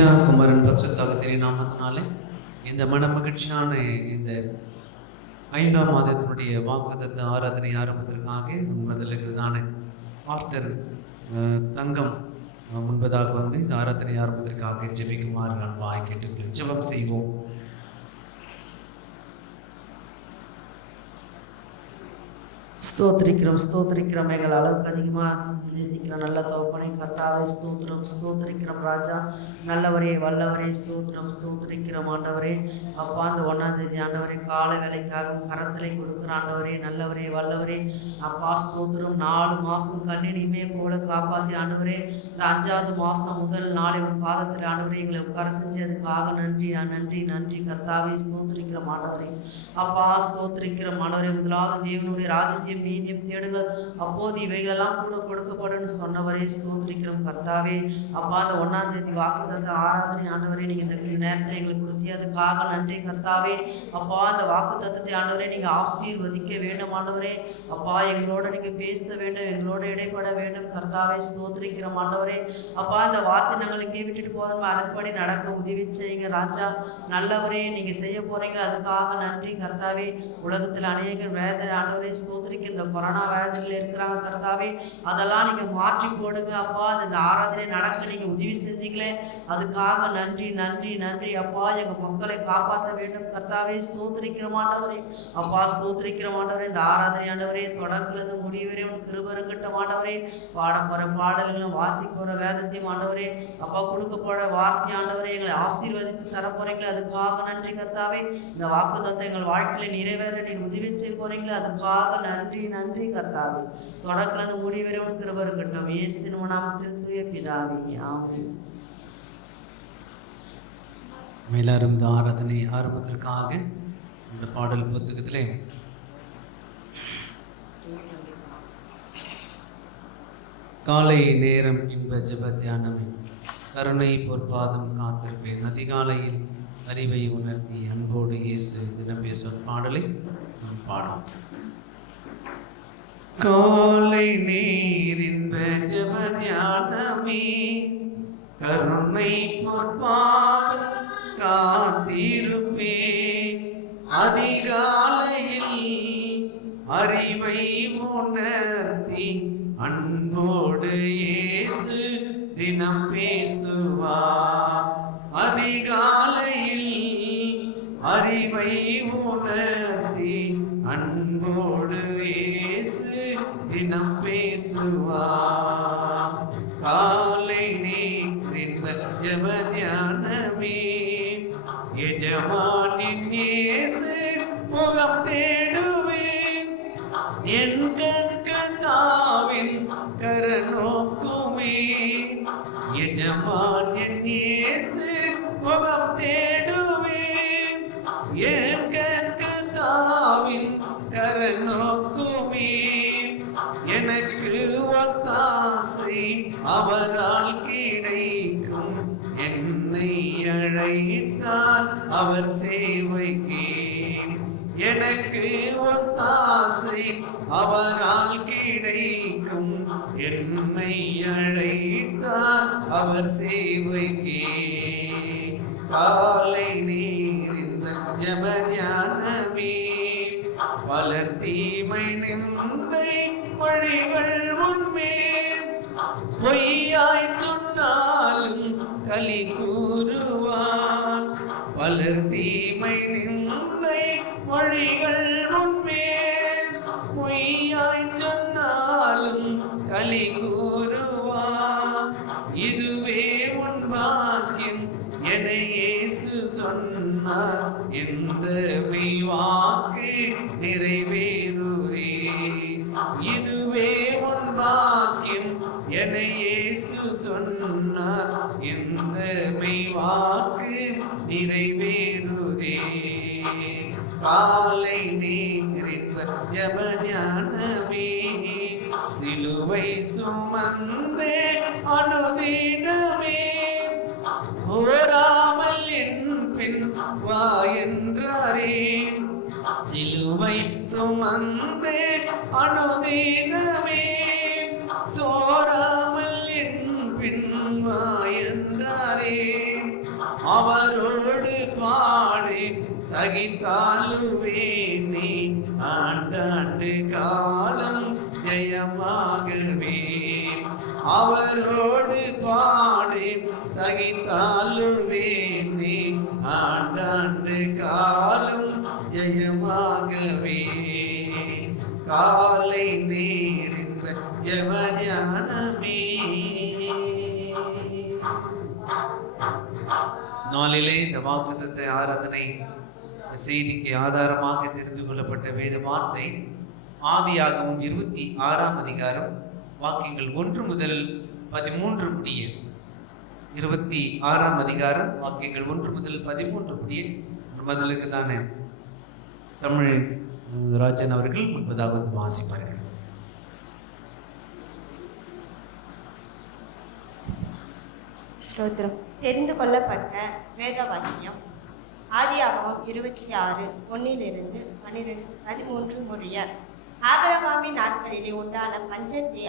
பிதா குமரன் பரிசுத்தாவின் நாமத்தினாலே இந்த மன மகிழ்ச்சியான இந்த 5ஆம் மாதத்தினுடைய வாக்குத்தத்த ஆராதனை ஆரம்பத்திற்காக முதலில் இருக்கிறதான ஆர்த்தர் தங்கம் முன்பதாக வந்து இந்த ஆராதனை ஆரம்பத்திற்காக ஜெபிக்குமாறு நான் வாய் கேட்டுக்கொள்ள ஜெபம் செய்வோம். ஸ்தோத்திரிக்கிறோம் எங்கள் அளவுக்கு அதிகமாக நேசிக்கிற நல்ல தகப்பனே கர்த்தாவே ஸ்தோத்திரிக்கிறோம் ராஜா நல்லவரே வல்லவரே ஸ்தோத்திரிக்கிறோம் ஆண்டவரே. அப்பா அந்த 1ஆம் தேதி ஆண்டவரே கால வேலைக்காக கரத்திலே கொடுக்குற ஆண்டவரே நல்லவரே வல்லவரே. அப்பா ஸ்தோத்திரம் 4 மாதம் கண்ணினிமே போல காப்பாற்றி ஆண்டவரே இந்த 5ஆவது மாதம் முதல் நாளை உன் பாதத்தில் ஆண்டவரே எங்களை உட்கார செஞ்சதுக்காக நன்றி கர்த்தாவே ஸ்தோத்திரிக்கிறோம் ஆண்டவரே. அப்பா ஸ்தோத்திரிக்கிறோம் ஆண்டவரே. முதலாவது தேவனுடைய ராஜ்யத்தை மீதியம் தேடுங்கள் அப்போது இவைகளெல்லாம் கூட கொடுக்கப்படும் சொன்னவரே ஸ்தோத்திரிக்கிறோம் கர்த்தாவே. அப்பா அந்த 1ஆம் தேதி வாக்குத்தத்த ஆராதனை ஆண்டவரே நீங்க இந்த நேரத்தை எங்களுக்கு கொடுத்தி அதுக்காக நன்றி கர்த்தாவே. அப்பா அந்த வாக்குத்தத்தத்தை ஆண்டவரே நீங்க ஆசீர்வதிக்க வேண்டும் ஆண்டவரே. அப்பா எங்களோட நீங்க பேச வேண்டும், எங்களோட இடைப்பட வேண்டும் கர்த்தாவே ஸ்தோத்திரிக்கிறோம் ஆண்டவரே. அப்பா இந்த வார்த்தை நாங்கள் இங்கே விட்டுட்டு போதும் அதன்படி நடக்க உதவி செய்யுங்க ராஜா நல்லவரே. நீங்க செய்ய போறீங்க அதுக்காக நன்றி கர்த்தாவே. உலகத்தில் அநேக வேதனை ஆண்டவரே ஸ்தோத்திரிக்க இந்த கொரோனா வேதனைகள் இருக்கிறாங்க கர்த்தாவே அதெல்லாம் நீங்க மாற்றி போடுங்க அப்பா. இந்த ஆராதனை நடக்க நீங்க உதவி செஞ்சீங்களே அதுக்காக நன்றி அப்பா. எங்க மக்களை காப்பாற்ற வேண்டும் கர்த்தாவே ஸ்தோத்திரிக்கிறோம் ஆண்டவரே. அப்பா ஸ்தோத்திரிக்கிறோம் ஆண்டவரே. இந்த ஆராதனை ஆண்டவரே தொடங்குறது முடிவரை உன் கிருபை இருக்கட்டும் ஆண்டவரே. பாடப்போற பாடல்களும் வாசிப்போற வேதத்தையும் ஆண்டவரே அப்பா கொடுக்கப்போற வார்த்தை ஆண்டவரே எங்களை ஆசீர்வதித்து தரப்போறீங்களே அதுக்காக நன்றி கர்த்தாவே. இந்த வாக்குத்தத்தம் எங்கள் வாழ்க்கையில நிறைவேற நீர் உதவி செய்ய போறீங்களே அதுக்காக நன்றி கர்த்தாவே. தொடக்கிறது முடிவரை உன் கிருபை இருக்கட்டும் இயேசுவின் நாமத்தில் தூய பிதாவே ஆமென். மேலாரும் இந்த ஆராதனை ஆரம்பத்திற்காக இந்த பாடல் புத்தகத்திலே காலை நேரம் இன்ப ஜெப தியானம் கருணை பொற்பாதம் காத்திருப்பேன் அதிகாலையில் அறிவை உணர்த்தி அன்போடு இயேசு தினம் பேசும் பாடலை நாம் பாடும். காலை நேரின் ஜெப தியானமே கருணை பொற்பாதம் காத்திருப்பே அதிகாலையில் அறிவை உணர்த்தி அன்போடு இயேசு தினம் பேசுவா. அதிகாலையில் அறிவை உணர்த்தி அன்போடு இயேசு தினம் பேசுவா. காலை நேரின் ஜெப தியானமே எஜமானின் இயேசு முகம் தேடுவேன் என் கண்கத்தாவின் கரநோக்குமே. எஜமானின் இயேசு முகம் தேடுவேன் என் கண்கத்தாவின் கரநோக்குமே. எனக்கு ஒத்தாசை அவரால் கிடைக்கும் என்னை அழைத்தால் அவர் சேவைக்கே. எனக்கு ஒத்தாசை அவரால் கிடைக்கும் என்னை அழைத்தால் அவர் சேவைக்கே. காலை நேரின் ஜெப தியானமே பலர் தீமை நிந்தை வழிகள் உண்மை பொய்யாய் சொன்னாலும் களி கூறுவான். பலர் தீமை நிந்தை வழிகள் உண்மை பொய்யாய் சொன்னாலும் களி கூறுவான். இதுவே உன் பாக்கியம் என இயேசு சொன்னார் இந்த மெய் வாக்கு நிறைவேறுவே. இதுவே உன் பாக்கியம் என இயேசு சொன்னார் இந்த மெய் வாக்கு நிறைவேறுதே. காலை நேரின் ஜெப தியானமே சிலுவை சுமந்தே அனுதினமே ஓராமல் என் பின் வா என்றாரே. சிலுவை சுமந்தே அனுதினமே சோராமல் என் பின் வா என்றாரே. சகித்தாலுவேனே ஆண்டாண்டு காலம் ஜெயமாகவே அவரோடு பாடேன் சகித்தாலுவேனே ஆண்டாண்டு காலம் ஜெயமாகவே காலை நேரின் ஜெபஞானமே. நாளிலே இந்த வாக்குத்தத்த ஆராதனை செய்திக்கு ஆதாரமாக தெரிந்து கொள்ளப்பட்ட வேத வார்த்தை ஆதியாகமம் 26ஆம் அதிகாரம் வாக்கியங்கள் 1 முதல் 13 முடிய. 26ஆம் அதிகாரம் வாக்கியங்கள் 1 முதல் 13 முடிய. முதலுக்கு தானே தமிழ் ராஜன் அவர்கள் முன்பதாக வந்து வாசிப்பார்கள். ஸ்தோத்திரம். தெரிந்து கொள்ளப்பட்ட வேத வாக்கியம் ஆதியாகமம் 26:1-13 முடிய. ஆபிரகாமின் நாட்களிலே உண்டான பஞ்சத்தை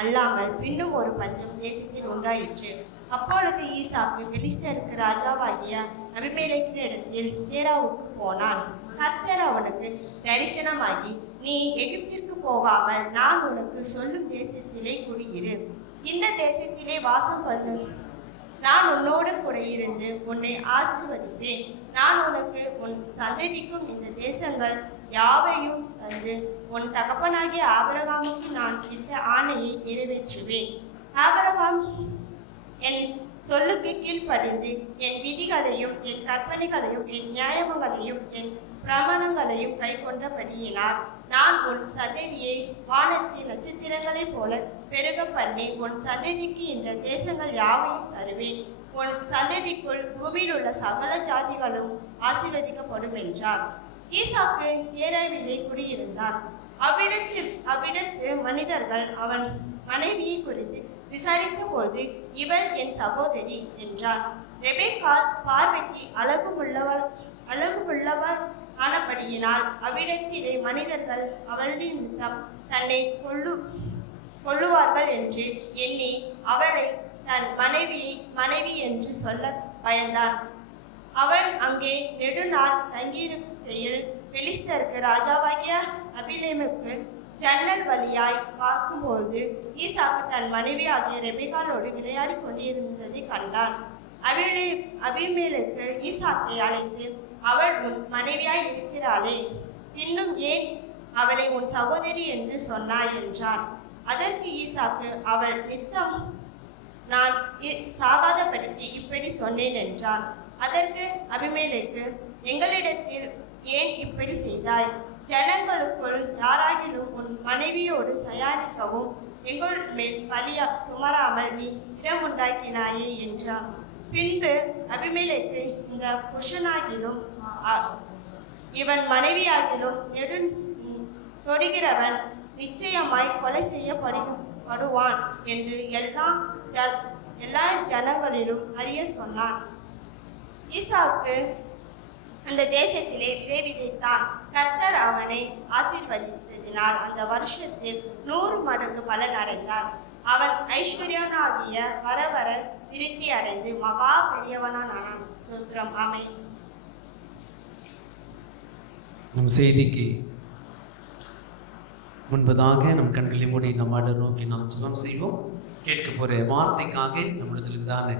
அல்லாமல் பின்னும் ஒரு பஞ்சம் தேசத்தில் உண்டாயிற்று. அப்பொழுது ஈசாக்கு பெலிஸ்தருக்கு ராஜாவாகிய அபிமெலேக்கின் இடத்தில் தேராவுக்கு போனான். கர்த்தர் அவனுக்கு தரிசனமாகி, நீ எகிப்திற்கு போகாமல் நான் உனக்கு சொல்லும் தேசத்திலே குடியிரு, இந்த தேசத்திலே வாசம் பண்ணு, நான் உன்னோடு கூட இருந்து உன்னை ஆசீர்வதிப்பேன், நான் உனக்கு உன் சந்ததிக்கும் இந்த தேசங்கள் யாவையும் தந்து உன் தகப்பனாகிய ஆபிரகாமுக்கு நான் இட்ட ஆணையை நிறைவேற்றுவேன். ஆபிரகாம் என் சொல்லுக்கு கீழ்ப்படிந்து என் விதிகளையும் என் கற்பனைகளையும் என் நியாயங்களையும் என் பிரமாணங்களையும் கை கொண்டபடியினால் நான் உன் சந்ததியை வானத்தின் நட்சத்திரங்களைப் போல பெருக பண்ணி உன் சந்ததிக்கு இந்த தேசங்கள் யாவையும் தருவேன். உன் சந்ததிக்குள் பூமியில் உள்ள சகல ஜாதிகளும் ஆசீர்வதிக்கப்படும் என்றார். ஈசாக்கு கேராவிலே குடியிருந்தான். அவ்விடத்து மனிதர்கள் அவன் மனைவியை குறித்து விசாரித்த பொழுது, இவள் என் சகோதரி என்றான். ரெபெக்காள் பார்வைக்கு அழகுமுள்ளவர் ஆனபடியினால் அவ்விடத்திலே மனிதர்கள் அவளின் நிமித்தம் தன்னை கொள்ளுவார்கள் என்று எண்ணி அவளை தன் மனைவி என்று சொல்ல பயந்தான். அவன் அங்கே நெடுநாள் தங்கியிருக்கையில் பெலிஸ்தருக்கு ராஜாவாகிய அபிலேமுக்கு ஜன்னல் வழியாய் பார்க்கும்பொழுது ஈசாக்கு தன் மனைவியாகிய ரெபெக்காளோடு விளையாடி கொண்டிருந்ததை கண்டான். அபிமெலேக்கு ஈசாக்கை அழைத்து, அவள் உன் மனைவியாய் இருக்கிறாளே, இன்னும் ஏன் அவளை உன் சகோதரி என்று சொன்னாய் என்றான். அதற்கு ஈசாக்கு, அவள் நித்தம் நான் சாகாதபடிக்கு இப்படி சொன்னேன் என்றான். அதற்கு அபிமெலேக்கு, எங்களிடத்தில் ஏன் இப்படி செய்தாய்? ஜனங்களுக்குள் யாராகிலும் உன் மனைவியோடு சயானிக்கவும் எங்கள் மேல் பழியா சுமராமல் நீ இடம் உண்டாக்கினாயே என்றான். பின்பு அபிமெலேக்கு, இந்த புருஷனாகிலும் இவன் மனைவியாகிலும் தொடுகிறவன் நிச்சயமாய் கொலை செய்யப்படுவான் என்று எல்லா ஜனங்களிலும் அறிய சொன்னான். ஈசாக்கு அந்த தேசத்திலே விதை விதைத்தான். கர்த்தர் அவனை ஆசீர்வதித்ததினால் அந்த வருஷத்தில் 100 மடங்கு பலன் அடைந்தான். அவன் ஐஸ்வர்யனாகிய வர வர விருத்தி அடைந்து மகா பெரியவனானான். சூத்திரம். ஆமென். நம் செய்திக்கு முன்பதாக நம் கண்களை மூடி நம் ஆண்டவரை நோக்கி நாம் ஜெபம் செய்வோம். கேட்க போகிற வார்த்தைக்காக நம்மிடத்தில் தானே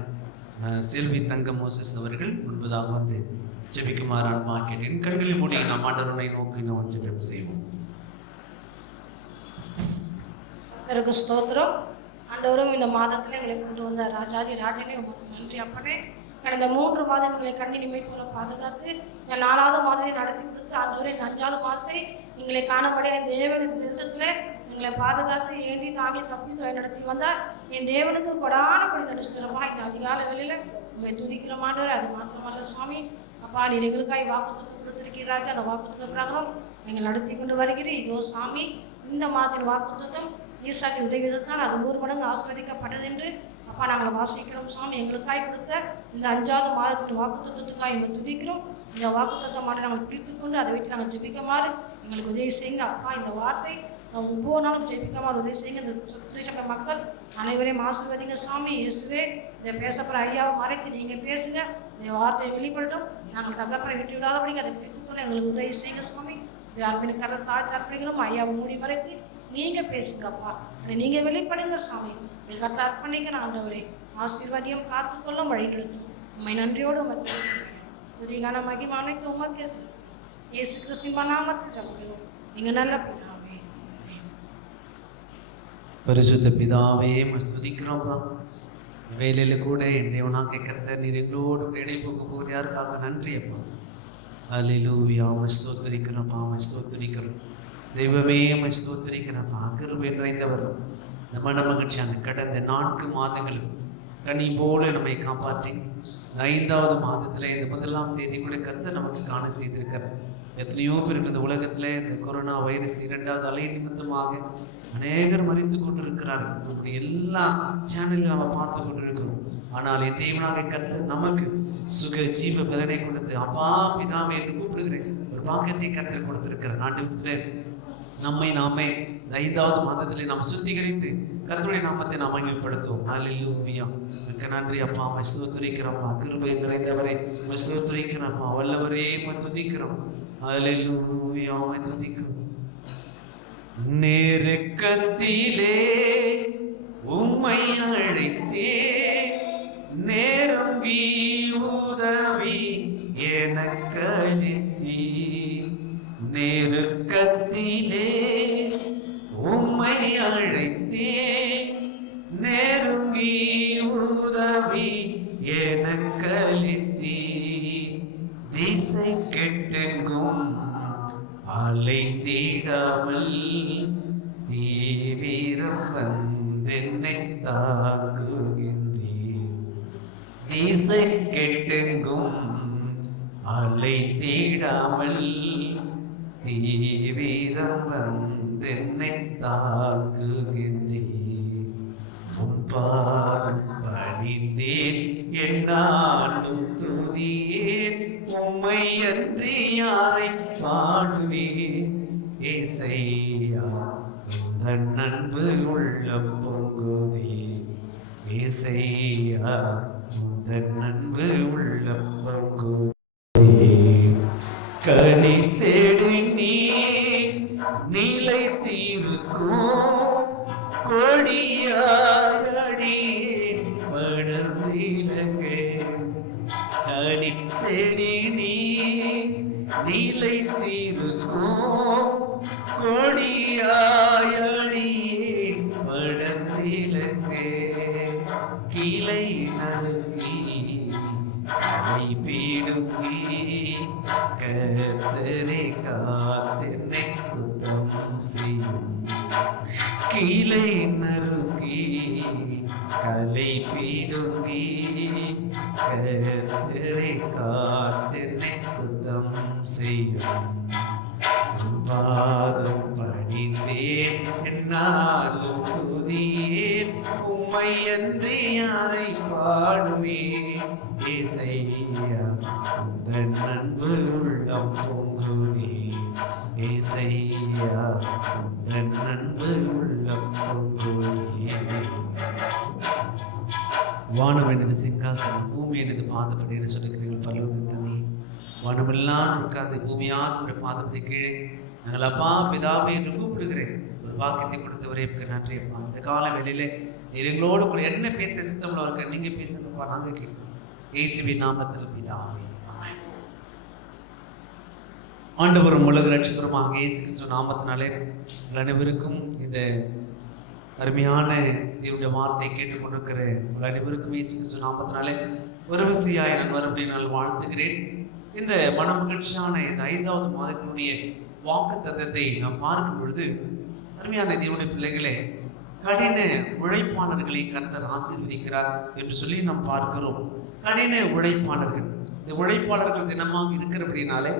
செல்வி தங்க மோசஸ் அவர்கள் முன்பதாக வந்து ஜெபிக்குமாறு கேட்டேன். கண்களை மூடி நம் ஆண்டவரை நோக்கி நாம் ஜெபம் செய்வோம். கர்த்தருக்கு ஸ்தோத்திரம். ஆண்டவரும் இந்த மாதத்தில் எங்களை கொண்டு வந்த ராஜாதி ராஜனே உங்களுக்கு நன்றி. அப்பனே, கடந்த 3 மாதம் எங்களை கண்ணினிமை போல பாதுகாத்து இந்த 4வது மாதத்தை நடத்தி கொடுத்து ஆண்டவரே இந்த 5வது மாதத்தை எங்களை காணப்படிய என் தேவன் இந்த தேசத்தில் எங்களை பாதுகாத்து ஏந்தி தாங்கி தப்பி நடத்தி வந்தார். என் தேவனுக்கு கொடான கொடி நடிச்சுக்கிறோமா இந்த அதிகால வேளையில் உண்மை துதிக்கிற மாட்டவர். அது மாத்திரமல்ல சுவாமி, அப்பா நீர் எங்களுக்காய் வாக்குத்தத்தை கொடுத்திருக்கிறாச்சு. அந்த வாக்குத்தத்த பிரகாரம் நீங்கள் நடத்தி கொண்டு வருகிறீர். இதோ சாமி, இந்த மாதத்தின் வாக்குத்தத்தம் ஈசாக்கின் உதவிதான் அது 100 மடங்கு ஆசீர்வதிக்கப்பட்டது என்று அப்பா நாங்கள் வாசிக்கிறோம். சாமி, எங்களுக்காய் கொடுத்த இந்த 5வது மாதத்தின் வாக்குத்தத்துக்காய் எங்களை துதிக்கிறோம். இந்த வாக்குத்தத்தமான நாங்கள் பிடித்துக்கொண்டு அதை வைத்து நாங்கள் ஜெபிக்குமாறு எங்களுக்கு உதவி செய்யுங்க. அப்பா, இந்த வார்த்தை நான் ஒவ்வொரு நாளும் ஜெபிக்காம உதவி செய்யுங்க. இந்த சுத்தேசப்பட்ட மக்கள் அனைவரையும் ஆசீர்வதிங்க சாமி. இயேசுவே, இதை பேசப்படுற ஐயாவை மறைத்து நீங்கள் பேசுங்க. இந்த வார்த்தையை வெளிப்படட்டும். நாங்கள் தகப்பனை விட்டு விடாதபடிங்க அதை பிடித்துக்கொள்ள எங்களுக்கு உதவி செய்யுங்க சாமி. யாருமே கரை தாழ்த்தி அர்ப்பணிக்கிறோம். ஐயாவை மூடி மறைத்து நீங்கள் பேசுங்கப்பா. நீங்கள் வெளிப்படுங்க சாமி. எங்கள் கருத்தில் அர்ப்பணிக்கிற ஆண்டவரே, ஆசீர்வாதியும் காத்துக்கொள்ளும் வழிகளுக்கும் உண்மை நன்றியோடு உமக்கு உதிகான மகிமை அனைத்து உமக்கே செலுத்தும். இயேசு கிறிஸ்துவின் நாமத்தில் ஜெபிக்கிறோம் எங்கள் நல்ல பிதாவே. பரிசுத்த பிதாவே துதிக்கிறோம்ப்பா. வேலையில் கூட என் தேவனாக கர்த்தர் நீர் எங்களோடு இணைப்புக்கு போகிற யாருக்காக நன்றி அப்பா. அல்லேலூயா. ஸ்தோத்திரிக்கிறோம்ப்பா, ஸ்தோத்திரிக்கிறோம் தெய்வமே, ஸ்தோத்திரிக்கிறப்பா. கிருபை நிறைந்தவர் இந்த மன மகிழ்ச்சியான கடந்த 4 மாதங்களும் கனி போல நம்மை காப்பாற்றி 5வது மாதத்தில் இந்த 1ஆம் தேதி கூட கர்த்தர் நமக்கு காண செய்திருக்கிறார். எத்தனையோ பேருக்கு இந்த உலகத்தில் இந்த கொரோனா வைரஸ் 2வது அலை நிமித்தமாக அநேகர் மறித்து கொண்டிருக்கிறார்கள். நம்முடைய எல்லா சேனல்களும் நம்ம பார்த்து கொண்டிருக்கிறோம். ஆனால் என் தேவனாக கர்த்தர் நமக்கு சுக ஜீவ பலனை கொடுத்து அப்பா பிதாவை என்று கூப்பிடுகிறேன் ஒரு பாக்கியத்தை கர்த்தர் கொடுத்திருக்கிறார். நாட்டு நம்மை நாமே 5வது மாதத்திலே நாம் சுத்திகரித்து கர்த்தருடைய நாமத்தை நாம் மகிமைப்படுத்துவோம். அல்லேலூயா. மிக்க நன்றி அப்பா. ஸ்தோத்திரிக்கிறோம்ப்பா. கிருபை நிறைந்தவரே ஸ்தோத்திரிக்கிறோம்ப்பா. வல்லவரே துதிக்கிறோம். அல்லேலூயா. துதிக்கிறோம். நெருக்கத்திலே உம்மை அழைத்தே நெருங்கி உதவி எனக்களித்தீ. நெருக்கத்திலே உம்மை அழைத்தே நெருங்கி உதவி எனக்களித்தீ. திசை கெட்டெங்கும் அலைந்திடாமல் தீவிரம் வந்தென்னை தாங்குகின்றீர். திசை கெட்டெங்கும் அலைந்திடாமல் தீவிரம் வந்தென்னை தாங்குகின்றீர். உன் பாதம் பணிந்தேன் என்னாலும் துதியேன். உம்மை அன்றி யாரை பாடுவேன். ஏசையா உந்தன் அன்பு உள்ளம் பொங்குதே. ஏசையா உந்தன் அன்பு உள்ளம் பொங்குதே. கனி செடி நீ நிலைத்திருக்கும் கொடியாடியேன் படர்ந்திலங்கே. கனி செடி நீ நிலைத்திருக்கும் கொடியாடியேன் படர்ந்திலங்கே. கிளை நறுங்கி கலை பீடுங்கி கர்த்தரே காத்தென்னை சுத்தம் செய்யும். கிளை நறுங்கி கலை பீடுங்கி கர்த்தரே காத்தென்னை சுத்தம் செய்யும். பாதம் பணிந்தேன் என்னாலும் துதியேன். உம்மை அன்றி யாரை பாடுவேன். ஏசையா உந்தன் அன்பு உள்ளம் பொங்குதே. ஏசையா உந்தன் அன்பு உள்ளம் பொங்குதே. வானம் எனது சிங்காசனம், பூமி எனது பாதப்படி என்று சொல்லுகிறீர்கள் பரலோகத்தின் தந்தை. வானமெல்லாம் உட்கார்ந்து பூமியாக உடைய பாதப்படி கீழே நாங்கள் அப்பா பிதாவை என்று கூப்பிடுகிறேன். ஒரு வாக்கியத்தை கொடுத்தவரே எனக்கு நன்றி அப்பா. இந்த கால வேளையிலே நீர் எங்களோடு கூட என்ன பேச சித்தம்ல இருக்க நீங்க பேசுங்கப்பா. நாங்கள் கேட்கிறோம் இயேசுவின் நாமத்தில் பிதாவே. ஆண்டவரும் உலக ரட்சகருமாக இயேசு கிறிஸ்து நாமத்தினாலே உங்கள் அனைவருக்கும் இந்த அருமையான தேவனுடைய வார்த்தையை கேட்டுக்கொண்டிருக்கிற உங்கள் அனைவருக்கும் இயேசு கிறிஸ்து நாமத்தினாலே ஒரு விசையாய் நான் மறுபடியும் நான் வாழ்த்துகிறேன். இந்த மன மகிழ்ச்சியான இந்த 5வது மாதத்தினுடைய வாக்கு தத்தத்தை நாம் பார்க்கும் பொழுது அருமையான தேவனுடைய பிள்ளைகளே, கடின உழைப்பாளர்களை கர்த்தர் ஆசீர்வதிக்கிறார் என்று சொல்லி நாம் பார்க்கிறோம். கடின உழைப்பாளர்கள், இந்த உழைப்பாளர்கள் தினமாக இருக்கிறபடினாலே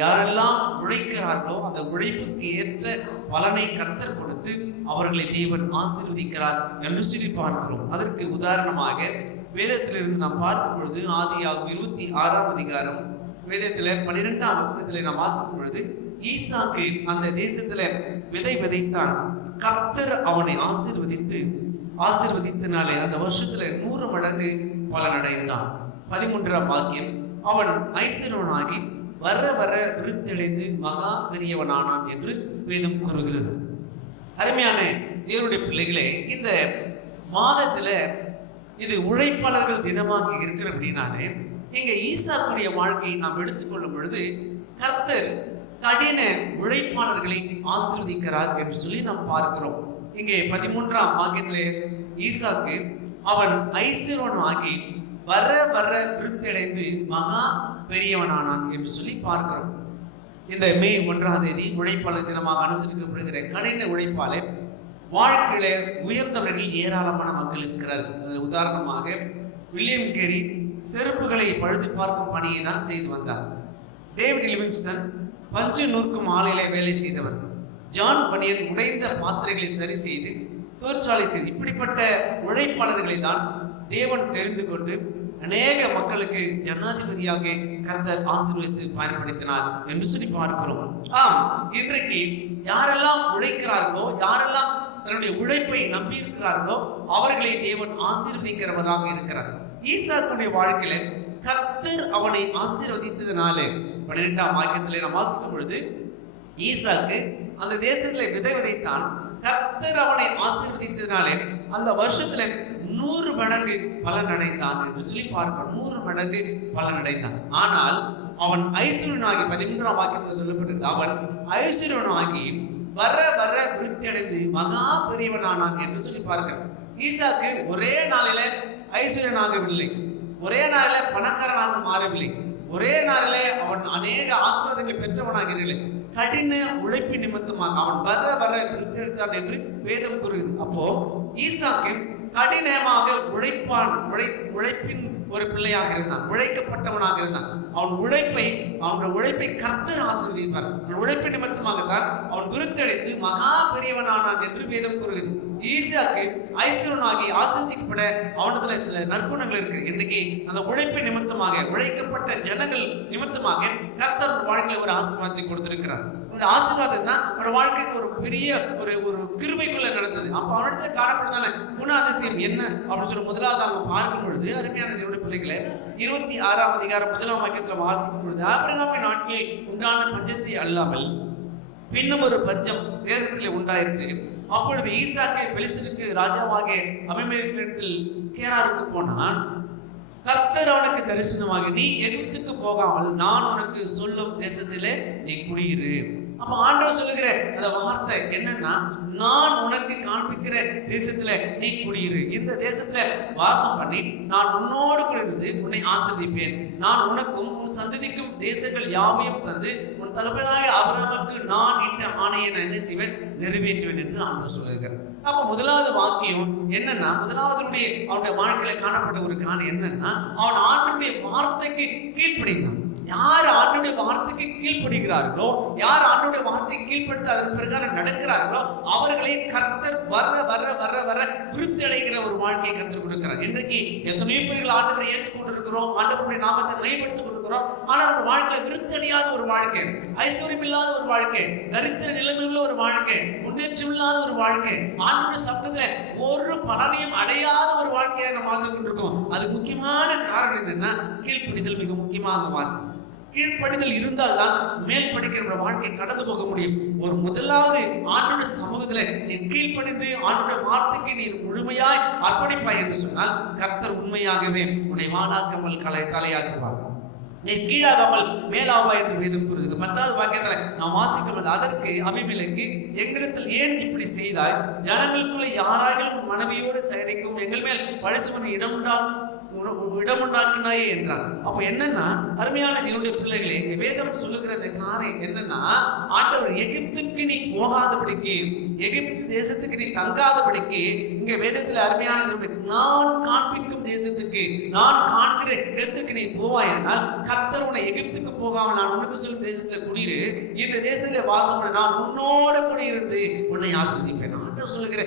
யாரெல்லாம் உழைக்கிறார்களோ அந்த உழைப்புக்கு ஏற்ற பலனை கர்த்தர் கொடுத்து அவர்களை தேவன் ஆசீர்வதிக்கிறார் என்று சொல்லி பார்க்கிறோம். அதற்கு உதாரணமாக வேதத்திலிருந்து நாம் பார்க்கும் பொழுது ஆதியாகமம் 26ஆம் அதிகாரம் வேதத்தில் 12ஆம் வசனத்தில் நாம் வாசிக்கும் பொழுது ஈசாக்கு அந்த தேசத்துல விதை விதைத்தான். கர்த்தர் அவனை ஆசீர்வதித்தனாலே அந்த வருஷத்துல 100 மடங்கு பலனடைந்தான். 13ஆம் வாக்கியம், அவன் ஐஸ்வர்யனாகி வர வர விருத்தடைந்து மகா பெரியவனானான் என்று வேதம் கூறுகிறது. அருமையான தேவனுடைய பிள்ளைகளே, இந்த மாதத்துல இது உழைப்பாளர்கள் தினமாக இருக்கிற அப்படின்னாலே இங்க ஈசாக்குடைய வாழ்க்கையை நாம் எடுத்துக்கொள்ளும் பொழுது கர்த்தர் கடின உழைப்பாளர்களை ஆசீர்வதிக்கிறார் என்று சொல்லி நாம் பார்க்கிறோம். இங்கே 13ஆம் வாக்கியத்திலே ஈசாக்கு அவன் ஐஸ்வர்யனாகி வர வர விருத்தடைந்து மகா பெரியவனானான் என்று சொல்லி பார்க்கிறோம். இந்த மே 1ஆம் தேதி உழைப்பாளர் தினமாக அனுசரிக்கப்படுகிற கடின உழைப்பாளர் வாழ்க்கையில உயர்ந்தவர்கள் ஏராளமான மக்கள் இருக்கிறார்கள். அதில் உதாரணமாக வில்லியம் கேரி செருப்புகளை பழுது பார்க்கும் பணியை தான் செய்து வந்தார். டேவிட் லிவிங்ஸ்டன் பஞ்சு நூற்கும் ஆலையில வேலை செய்தவர். ஜான் பனியன் உடைந்த பாத்திரைகளை சரி செய்து தொழிற்சாலை செய்து, இப்படிப்பட்ட உழைப்பாளர்களை தான் தேவன் தெரிந்து கொண்டு அநேக மக்களுக்கு ஜனாதிபதியாக கர்த்தர் ஆசீர்வதித்து பயன்படுத்தினார் என்று சொல்லி பார்க்கிறோம். இன்றைக்கு யாரெல்லாம் உழைக்கிறார்களோ, யாரெல்லாம் தன்னுடைய உழைப்பை நம்பி இருக்கிறார்களோ அவர்களை தேவன் ஆசீர்வதிக்கிறவராக இருக்கிறார். ஈசாக்குடைய வாழ்க்கையில கர்த்தர் அவனை ஆசீர்வதித்ததுனாலே 12ஆம் வாக்கியத்திலே நாம் வாசிக்கும் பொழுது ஈசாக்கு அந்த தேசத்திலே விதை விதைத்தான். கர்த்தர் அவனை ஆசீர்வதித்ததினாலே அந்த வருஷத்துல 100 மடங்கு பலன் அடைந்தான் என்று சொல்லி பார்க்கிறோம். 100 மடங்கு பலன் அடைந்தான். ஆனால் அவன் ஐஸ்வர்யனாகி 13ஆம் வாக்கியத்தில் சொல்லப்பட்டிருக்கிறது, அவன் ஐஸ்வர்யனாகி வர வர விருத்தி அடைந்து மகா பெரியவனானான் என்று சொல்லி பார்க்கிறோம். ஈசாக்கு ஒரே நாளில ஐஸ்வர்யனாகவில்லை, ஒரே நாளில பணக்காரனாக மாறவில்லை, ஒரே நாளிலே அவன் அநேக ஆசீர்வாதங்களை பெற்றவனாக இல்லை. கடின உழைப்பு நிமித்தமாக அவன் வர வர விருத்தி எடுத்தான் என்று வேதம் கூறுகிறது. அப்போ ஈசாக்கு கடினமாக உழைப்பின் ஒரு பிள்ளையாக இருந்தான், உழைக்கப்பட்டவனாக இருந்தான். அவனுடைய உழைப்பை கர்த்தர் ஆசீர்வதிப்பார். அவன் உழைப்பு நிமித்தமாகத்தான் அவன் விருத்தடைந்து மகா பெரியவனானான் என்று வேதம் கூறுகிறது. ஈசாக்கு ஐஸ்வர்யனாகி ஆசீர்வதிக்கப்பட அவனதுல சில நற்குணங்கள் இருக்கு. இன்னைக்கு அந்த உழைப்பு நிமித்தமாக, உழைக்கப்பட்ட ஜனங்கள் நிமித்தமாக கர்த்தர் வாழ்க்கையில ஒரு ஆசீர்வாதத்தை கொடுத்திருக்கிறார். இந்த ஆசீர்வாதம் தான் அவனோட வாழ்க்கைக்கு ஒரு பெரிய ஒரு கிருபைக்குள்ள நடந்தது. அப்ப அவனிடத்துல காணப்படுதான குணாதிசயம் என்ன அப்படின்னு சொல்லி முதலாவது அவங்க பார்க்கும் பொழுது, அருமையான தேவனுடைய பிள்ளைகளை 26ஆம் அதிகாரம் 1ஆம் வாக்கியத்துல வாசிக்கும் பொழுது, ஆபிரகாமின் நாட்களில் உண்டான பஞ்சத்தை அல்லாமல் பின்னும் ஒரு பஞ்சம் தேசத்திலே உண்டாயிற்று. அப்பொழுது ஈசாக்கை பெலிஸ்தருக்கு ராஜாவாக அபிமெலேக்கிடத்தில் கேராருக்கு போனான். கர்த்தர் அவனுக்கு தரிசனமாக, நீ எகிப்துக்கு போகாமல் நான் உனக்கு சொல்லும் தேசத்திலே நீ குடியிரு. அப்ப ஆண்டவர் சொல்லுகிற அந்த வார்த்தை என்னன்னா, நான் உனக்கு காண்பிக்கிற தேசத்துல நீ குடியிரு, இந்த தேசத்துல வாசம் பண்ணி நான் உன்னோடு கூட இருந்து உன்னை ஆசீர்வதிப்பேன், நான் உனக்கும் உன் சந்ததிக்கும் தேசங்கள் யாவையும் தந்து உன் தகப்பனாகிய ஆபிரகாமுக்கு நான் இட்ட ஆணையை நான் என்ன செய்வேன், நிறைவேற்றுவேன் என்று ஆண்டவர் சொல்லுகிறார். அப்ப முதலாவது வாக்கியம் என்னன்னா, முதலாவதுடைய அவனுடைய வாழ்க்கையில காணப்பட்ட ஒரு காரணம் என்னன்னா, அவன் ஆண்டவருடைய வார்த்தைக்கு கீழ்ப்படிந்தான். யார் ஆண்டவருடைய வார்த்தைக்கு கீழ்ப்படுகிறார்களோ, யார் ஆண்டவருடைய வார்த்தைக்கு கீழ்ப்பட்டு அதன் பிரகாரம் நடக்கிறார்களோ அவர்களை கர்த்தர் வர வர வர வர விருத்தி அடைகிற ஒரு வாழ்க்கையை கர்த்தர் கொடுக்கிறார். இன்றைக்கு எத்தனையோ பேர்கள் ஆண்டவரை ஏற்றுக்கொண்டிருக்கிறோம், ஆண்டவருடைய நாமத்தை மையப்படுத்திக் கொண்டிருக்கிறோம். ஆனால் ஒரு வாழ்க்கையில விருத்தி அடையாத ஒரு வாழ்க்கை, ஐஸ்வர்யம் இல்லாத ஒரு வாழ்க்கை, தரித்திர நிலைமையுள்ள ஒரு வாழ்க்கை, முன்னேற்றம் இல்லாத ஒரு வாழ்க்கை, ஆண்டவருடைய சப்தத்துல ஒரு பலனையும் அடையாத ஒரு வாழ்க்கையை நம்ம வாழ்ந்து கொண்டிருக்கோம். அது முக்கியமான காரணம் என்னன்னா, கீழ்ப்படிதல் மிக முக்கியமாக வாசி. கீழ்ப்படிதல் இருந்தால் தான் மேல் படிக்கிற வாழ்க்கை கடந்து போக முடியும். ஒரு முதலாவது ஆண்டவருடைய சமூகத்துல நீ கீழ்ப்படிந்து ஆண்டவருடைய வார்த்தைக்கு நீ முழுமையாய் அர்ப்பணிப்பாய் என்று சொன்னால் கர்த்தர் உண்மையாகவே உன்னை வாழாக்காமல் தலையாக்குவார். நீ கீழாகாமல் மேலாவா என்று வேதம் கூறுகிறது. 10வது வாக்கியத்துல நாம் வாசிக்கும் அதற்கு அபிமெலேக்கு, எங்களிடத்தில் ஏன் இப்படி செய்தாய், ஜனங்களுக்குள்ள யாராலும் மனைவியோடு சேரிக்கும் எங்கள் மேல் பழிசுமனை இடமுண்டாக்கினாயே என்றார். அப்ப என்னன்னா, அருமையான என்னுடைய பிள்ளைகளே, வேதம் சொல்லுகிற இந்த காரியம் என்னன்னா, ஆண்டவர் எகிப்துக்கு நீ போகாதபடிக்கு, எகிப்து தேசத்துக்கு நீ தங்காதபடிக்கு, இங்க வேதத்துல அருமையான நான் காண்பிக்கும் தேசத்துக்கு, நான் காண்கிற இடத்துக்கு நீ போவாய் என்றால் கர்த்தர் உன்னை எகிப்துக்கு போகாமல் நான் உனக்கு சொல்லும் தேசத்துல குடியிரு, இந்த தேசத்துல வாசம் பண்ண நான் உன்னோட கூட இருந்து உன்னை ஆசீர்வதிப்பேன். ஆண்டவர் சொல்லுகிற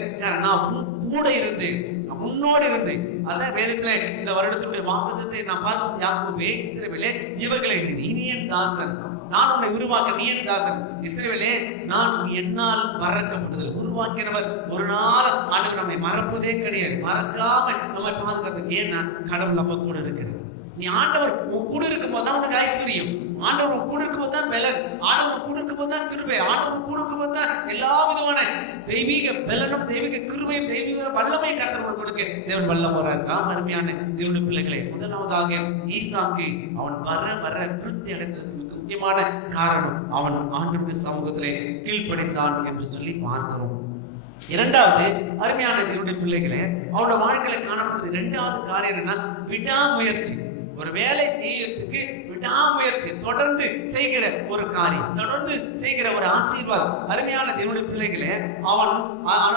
நான் உன் கூட இருந்து உன்னோடு இருந்து, அதான் வேதத்துல இந்த வருடத்தினுடைய வாக்குத்தத்தத்தை நாம் பார்க்கும், யாக்கோபே இஸ்ரவேலே இவர்களை இனி என் தாசன், நான் உன்னை உருவாக்க, நீ என் தாசன். இஸ்ரவேலே, நான் என்னால் மறக்கப்படுதல். உருவாக்கினவர் ஒரு நாள் ஆண்டவர் நம்மை மறப்பதே கிடையாது. மறக்காம நம்மை பாதுகாத்து. ஏன்னா கடவுள் நம்ம கூட இருக்கிறது. நீ ஆண்டவர் உன் கூட இருக்கும் போது தான் உனக்கு ஐஸ்வர்யம். ஆண்டவர் உன் கூட இருக்கும் போது தான் பலன். ஆண்டவர் உன் கூட இருக்கும் போது தான் கிருபை. ஆண்டவர் கூட இருக்கும் போது தான் எல்லா விதமான தெய்வீக பலனும், தெய்வீக கிருபையும், தெய்வீக வல்லமையை கர்த்தர் கொடுக்க தேவன் வல்லவராக இருக்கார். அருமையான தேவனுடைய பிள்ளைகளை, முதலாவதாக ஈசாக்கு அவன் வர வர விருத்தி அடைந்ததுக்கு முக்கியமான காரணம் அவன் ஆண்டவருடைய சமூகத்திலே கீழ்ப்படிந்தான் என்று சொல்லி பார்க்கிறோம். இரண்டாவது, அருமையான தேவனுடைய பிள்ளைகளே, அவனோட வாழ்க்கையில காணப்படுறது இரண்டாவது காரியம் என்னன்னா விடாமுயற்சி. ஒரு வேலை செய்யறதுக்கு விடாமுயற்சி, தொடர்ந்து செய்கிற ஒரு காரியம், தொடர்ந்து செய்கிற ஒரு ஆசீர்வாதம். அருமையான தேவனுடைய பிள்ளைகளே,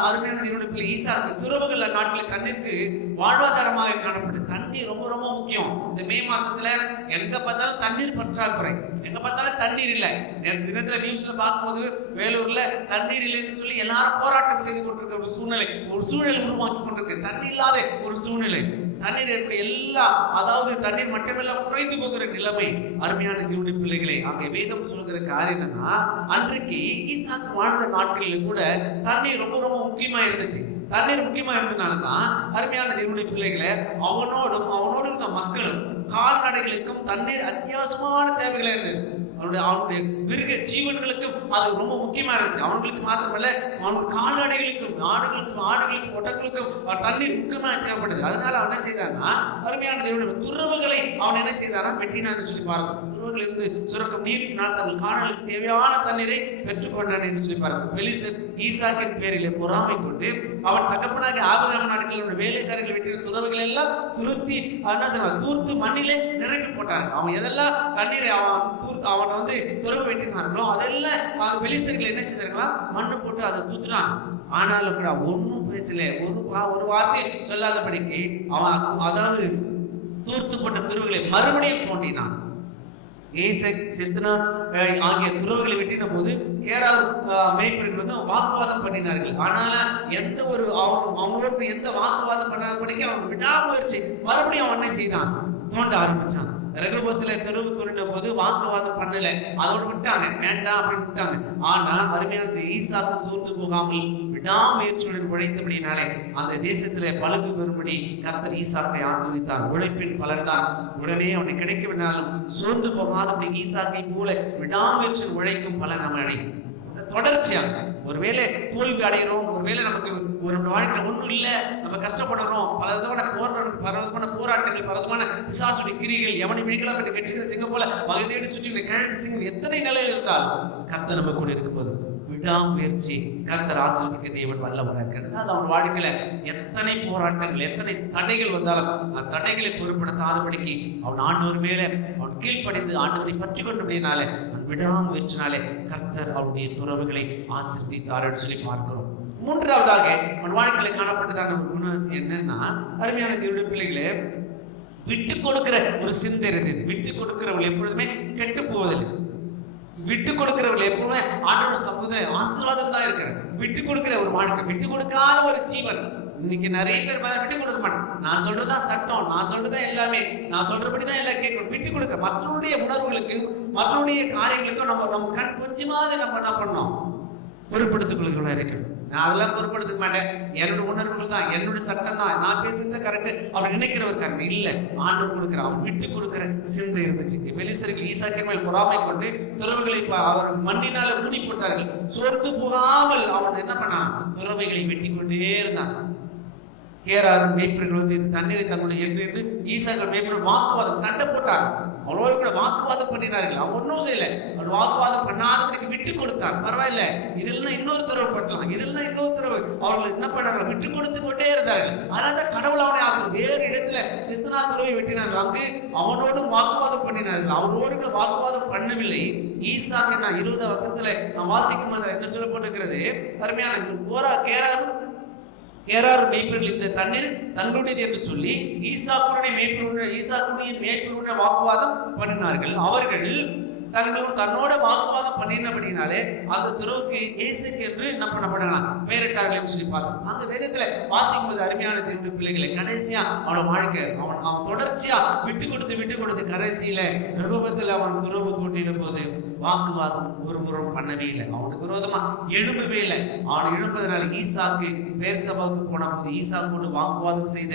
அருமையான தேவனுடைய பிள்ளை ஈசாக்கு துறவுகள் நாட்களில் தண்ணீருக்கு வாழ்வாதாரமாக காணப்படுது. தண்ணீர் ரொம்ப ரொம்ப முக்கியம். இந்த மே மாசத்துல எங்க பார்த்தாலும் தண்ணீர் பற்றாக்குறை, எங்க பார்த்தாலும் தண்ணீர் இல்லை. தினத்துல நியூஸ்ல பார்க்கும்போது வேலூர்ல தண்ணீர் இல்லைன்னு சொல்லி எல்லாரும் போராட்டம் செய்து கொண்டிருக்கிற ஒரு சூழல் உருவாக்கி கொண்டிருக்கு. தண்ணீர் இல்லாத ஒரு சூழ்நிலை. தண்ணீர் எப்படி எல்லா, அதாவது தண்ணீர் மட்டுமெல்லாம் குறைந்து போகிற நிலைமை. அருமையான தேவனுடைய பிள்ளைகளை, அங்கே வேதம் சொல்கிற காரியம் என்னன்னா, அன்றைக்கு ஈசாக்கு வாழ்ந்த நாட்களில் கூட தண்ணீர் ரொம்ப ரொம்ப முக்கியமா இருந்துச்சு. தண்ணீர் முக்கியமா இருந்ததுனாலதான் அருமையான தேவனுடைய பிள்ளைகளை, அவனோடு இருந்த மக்களும் கால்நடைகளுக்கும் தண்ணீர் அத்தியாவசியமான தேவைகளா இருந்தது. அவனுடைய மிருக ஜீவன்களுக்கும் அது ரொம்ப முக்கியமா இருந்துச்சு. அவங்களுக்கு மாத்திரமல்ல, அவனுடைய கால்நடைகளுக்கும், ஆடுகளுக்கும் ஒட்டங்களுக்கும் தண்ணீர் முக்கியமா தேவைப்படுது. அதனால அவன் என்ன செய்தான்னா, அருமையான தேவனுடைய துறவுகளை அவன் என்ன செய்தானா வெட்டினான்னு சொல்லி பாருங்க. துறவுகள் இருந்து சுரக்கும் நீரினால் தங்கள் கால்நடைகளுக்கு தேவையான தண்ணீரை பெற்றுக்கொண்டான் என்று சொல்லி பாருங்க. பெலிஸ்தர் ஈசாக்கின் பேரிலே பொறாமை கொண்டு அவன் தகப்பனாக ஆபிரகாம் நாடுகளோட வேலைக்காரர்கள் வெட்டின துறவுகள் எல்லாம் தூர்த்து மண்ணிலே நிரப்பி போட்டாங்க. அவன் எதெல்லாம் தண்ணீரை அவன் வந்து துறவு வெட்டினார்களோ அதெல்லாம் அந்த பெலிஸ்தர்கள் என்ன செய்தார்களா, மண்ணு போட்டு அதை தூத்துறான். ஆனாலும் கூட ஒன்னும் பேசல, ஒரு வார்த்தை சொல்லாதபடிக்கு அவன் அதாவது தூர்த்துப்பட்ட துறவுகளை மறுபடியும் தோண்டினான். ஆகிய துறவுகளை வெட்டின போது கேரார் மேய்ப்பர்கள் வந்து வாக்குவாதம் பண்ணினார்கள். ஆனால எந்த ஒரு அவங்களோட எந்த வாக்குவாதம் பண்ணாதபடிக்கு அவன் விடாமுயற்சி மறுபடியும் அவன் என்ன செய்தான், தோண்ட ஆரம்பிச்சான். ரகபத்துல தெருவு தோண்டின போது வாக்குவாதம் பண்ணல, அதோட விட்டாங்க, வேண்டாம் அப்படின்னு விட்டாங்க. ஆனா அருமையான ஈசாக்கு சோர்ந்து போகாமல் விடாமுயற்சியுடன் உழைத்தபடினாலே அந்த தேசத்துல பழுகு பெறும்படி கர்த்தர் ஈசாக்கை ஆசீர்வதித்தார். உழைப்பின் பலன்தான். உடனே அவனை கிடைக்க விடாலும் சோர்ந்து போகாதபடி ஈசாக்கை போல விடாமுயற்சியில் உழைக்கும் பலன் நம்ம அடையும். தொடர்ச்சியாக ஒருவேளை தோல்வி அடைகிறோம், ஒருவேளை நமக்கு ஒரு வாழ்க்கையில் ஒன்றும் இல்லை, நம்ம கஷ்டப்படுறோம், பல விதமான போராட்டங்கள், பல விதமான பிசாசுடைய கிரிகள், எவனை மினிக்கலாம் என்று கட்சிகள் சிங்க போல வகை தேடி சுற்றி கிழக்கு சிங்க எத்தனை நிலையில் இருந்தாலும் கர்த்தர் நம்ம கூட இருக்கும்போது விடாமுயற்சி கர்த்தர் ஆசீர்வதிக்க தேவன் வல்லவராக இருக்கிறது. அது அவன் வாழ்க்கையில எத்தனை போராட்டங்கள், எத்தனை தடைகள் வந்தாலும் அந்த தடைகளை பொருட்படுத்தாதபடிக்கு அவன் ஆண்டவர் மேலே அவன் கீழ்ப்படிந்து ஆண்டவரை பற்றி கொண்டபடினாலே அவன் விடாமுயற்சினாலே கர்த்தர் அவனுடைய துறவுகளை ஆசீர்வதித்தார் என்று சொல்லி பார்க்கிறோம். மூன்றாவதாக அவன் வாழ்க்கையில காணப்பட்டதான குணம் என்னன்னா, அருமையான தேவனுடைய பிள்ளைகளே, விட்டு கொடுக்கிற ஒரு சிந்தை இருந்தது. விட்டு கொடுக்கிறவர்கள் எப்பொழுதுமே கெட்டு போவதில்லை. விட்டு கொடுக்கிறவர்கள் எப்பவுமே ஆண்டவர் சமூகத்தில் ஆசீர்வாதம் தான் இருக்கிறார். விட்டு கொடுக்கிற ஒரு வாழ்க்கை, விட்டு கொடுக்காத ஒரு ஜீவன். இன்னைக்கு நிறைய பேர் விட்டு கொடுக்க மாட்டேன், நான் சொல்றதுதான் சட்டம், நான் சொல்றதுதான் எல்லாமே, நான் சொல்றபடிதான் எல்லாம் கேட்கணும். விட்டு கொடுக்க மற்றவருடைய உணர்வுகளுக்கு, மற்றவருடைய காரியங்களுக்கும் நம்ம கண் கொஞ்சமாவது நம்ம என்ன பண்ணோம், பொருட்படுத்திக் கொள்கிறவர்களா இருக்கணும். நான் அதெல்லாம் பொருட்படுத்திக்க மாட்டேன், என்னோட உணர்வுகள் தான், என்னோட சட்டம் தான், நான் பேசுறது கரெக்ட் அவன் நினைக்கிறவர் கரெக்ட் இல்லை. ஆண்டவர் கொடுக்கிற அவன் விட்டு கொடுக்கிற சிந்தை இருந்துச்சு. பெலிஸ்தர்கள் ஈசாக்கின் மேல் பொறாமை கொண்டு துறவுகளை அவர் மண்ணினால மூடி போட்டார்கள். சோர்ந்து போகாமல் அவன் என்ன பண்ணான், துறவைகளை வெட்டி கொண்டே இருந்தான். கேரார் மேய்ப்பர்கள் வந்து இந்த தண்ணீரை தங்களுடைய என்று ஈசாக்கள் மேய்ப்பர்கள் வாக்குவாதம் சண்டை போட்டார். அவளோட கூட வாக்குவாதம் பண்ணினார்கள். அவன் ஒன்றும் செய்யல, அவன் வாக்குவாதம் பண்ணாதபடிக்கு விட்டு கொடுத்தான். பரவாயில்ல, இதெல்லாம் இன்னொரு துறவு பண்ணலாம், இதெல்லாம் இன்னொரு துறவு. அவர்கள் என்ன பண்ணார்கள், விட்டு கொடுத்து கொண்டே இருந்தார்கள். அதனால கடவுள் அவனை ஆசீர்வதித்தார். வேறு இடத்துல சித்தனா துறவை வெட்டினார்கள், அங்கு அவனோடு வாக்குவாதம் பண்ணினார்கள். அவரோடு வாக்குவாதம் பண்ணவில்லை. ஈசாக்கு நான் 20 வசனத்துல நான் வாசிக்கும் போது என்ன சொல்லப்பட்டிருக்கிறது, அருமையான கேரார் மேய்ப்பர்கள் இந்த தண்ணீர் தங்களுடையது என்று சொல்லி ஈசாக்குடைய மேய்ப்பருடைய வாக்குவாதம் பண்ணினார்கள். அவர்கள் தன்னோட வாக்குவாதம் பண்ணினபடினாலே அந்த துறவுக்கு இயேசுக்கு என்று என்ன பண்ணப்பட்டாங்களாம் பெயரிட்டார்கள் சொல்லி பார்த்தோம். அந்த வேதத்துல வாசிக்கும் போது அருமையான திரும்ப பிள்ளைகளை கடைசியா அவனோட வாழ்க்கை அவன் தொடர்ச்சியா விட்டு கொடுத்து கடைசியில ரூபத்துல அவன் துறவு தோண்டின போது வாக்குவாதம் ஒருபுறம் பண்ணவே இல்லை, அவனுக்கு விரோதமா எழும்பவே இல்லை. அவன் எழுப்பதனால ஈசாக்கு பேர்சபாவுக்கு போன போது ஈசாக்கோடு வாக்குவாதம் செய்த